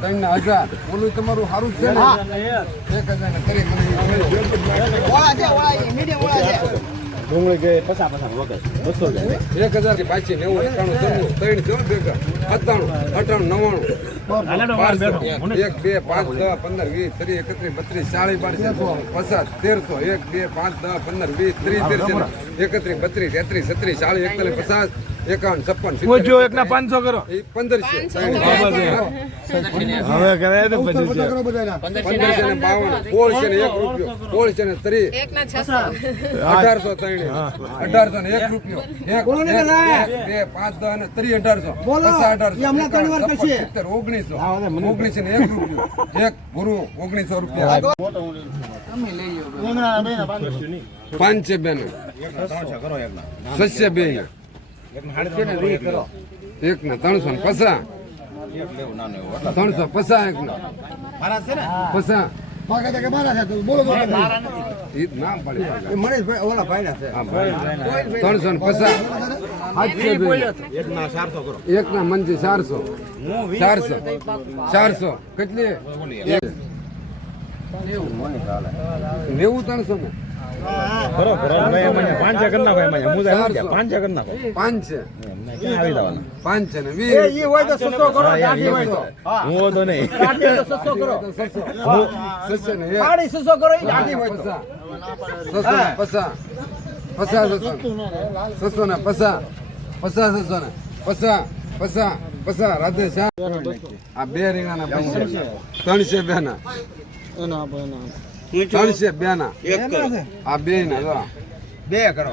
ત્રણ હજાર ઓલું તમારું સારું છે ને? એક હજાર ને કરી ડુંગળી પસા પસા વગર બસો એક હજારથી પાછી નેવું એકાણું ત્રણ ત્રણ થયો ભેગા. સત્તાણું અઠાણું નવ્વાણું. એક બે પાંચ દસ પંદર વીસ ત્રીસ એકત્રીસ બત્રીસ ચાલીસ બારીસ પચાસ તેરસો. એક બે પાંચ દસ પંદર વીસ ત્રીસ તેરસો. એકત્રીસ બત્રીસ તેત્રીસ છત્રીસ ચાલીસ એકતાલીસ પચાસ એકાવન છપ્પન એકના પાંચસો કરો. પંદરસો હવે કરે તો પંદરસો ને બાવન છે ને એક રૂપિયો. સોળ ને ત્રીસ. છસો. અઢારસો ત્રણ અઢારસો ને એક રૂપિયો. બે પાંચ દસ અને ત્રીસ અઢારસો. અઢારસો. સિત્તેર, ઓગણીસો. ઓગણીસો ને એક રૂપિયો. એક ગુરુ ઓગણીસો રૂપિયા. પાંચ બેન. સસ્ય બે એક ને ત્રણસો ને પસા ત્રણસો પસા એક ને. ભાઈ. ત્રણસો ને પચાસ. એક ના મંજી ચારસો. ચારસો. ચારસો. કેટલી? નેવું ત્રણસો ને? કરો ભાઈ અમારે પાંચે કરી નાખો એમાં. હું કે પાંચે કરી નાખો. પાંચ. આવી જવાના? પાંચ ને ઈ હોય તો સસ્તો કરો દાઢી હોય તો. હું. હોતો નહીં. દાઢી તો સસ્તો કરો. સસ્ય ને એક. સસ્તો કરો ઈ દાઢી હોય તો. પચાસ ને પચાસ પચાસ છસો છસો ને પચાસ પચાસ છસો ને. પચાસ પચાસ પચાસ રાધે શ્યામ. આ બે રીંગાના પૈસા. ત્રણસે બે ના ત્રણસે બે ના આ બે ના બે કરો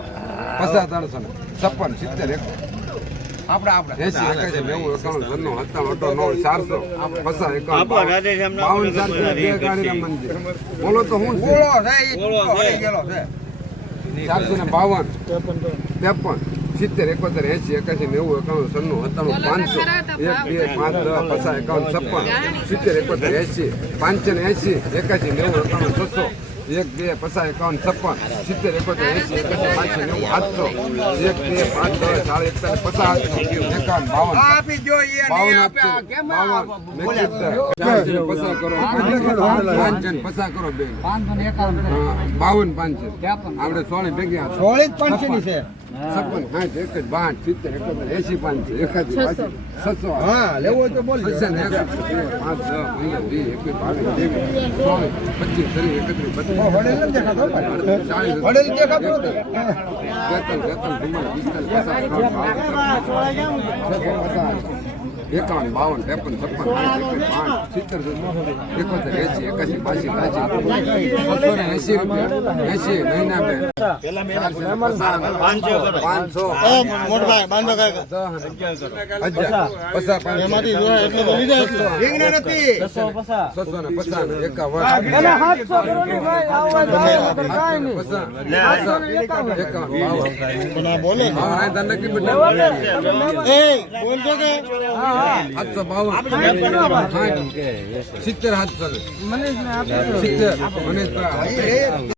પચાસ ત્રણસો ને છપ્પન સિત્તેર એક. આપણે આપણે એસી એકાસી નેવું એકાણું છન્નું સત્તાણું અઠાણું ચારસો પચાસ એકાવન બાવન ચારસો બે ગાડીના મંદિર બોલો તો હું ઓળો છે. ચારસો ને બાવન. ત્રેપન. સિત્તેર એકોતેર એસી એકાસી નેવું એકાણું સરનું સત્તાણું પાંચસો. એક બે પાંચ દસ પચાસ એકાવન છપ્પન. સિત્તેર એકોતેર એસી પાંચસો ને એસી એકાસી નેવું એકાણું છસો. એક બે પચાસ એકાવન છપ્પન. સિત્તેર એકોતેર એસી એકાસી પાંચસો નેવું આઠસો એક બે પાંચ દસ સાડા એકતાલીસ પચાસ એકાવન બાવન. બાવન પચાસ કરો પાંચસો પચાસ બેન બાવન પાંચસો આપણે સોળી ભેગી. સોળી જ પાંચસોની છે. છપ્પન સાઠ એક જ બાઠ સિત્તેર એકોતેર એસી પાંચસો એકાદી છસો. હા લેવો તો બોલ છસો ને એકસો પાંચ દસ પંદર વીસ એકવીસ બાવીસ ત્રેવીસ ચોવીસ પચીસ ત્રીસ એકત્રીસ બત્રીસ વડેલ દેખાતો વડેલ દેખાતું નથી. બેતાલીસ બેતાલીસ પિસ્તાલીસ પચાસ એકાવન બાવન ત્રેપન છપ્પન પાંચ સિત્તેર એકોતેર એસી એકાસી બાસી બાસી છસો ને એસી રૂપિયા એસી મહિના બે પાંચસો. મોટભાઈ બાંધો સિત્તેર હાથ મનીષને સિત્તેર. મને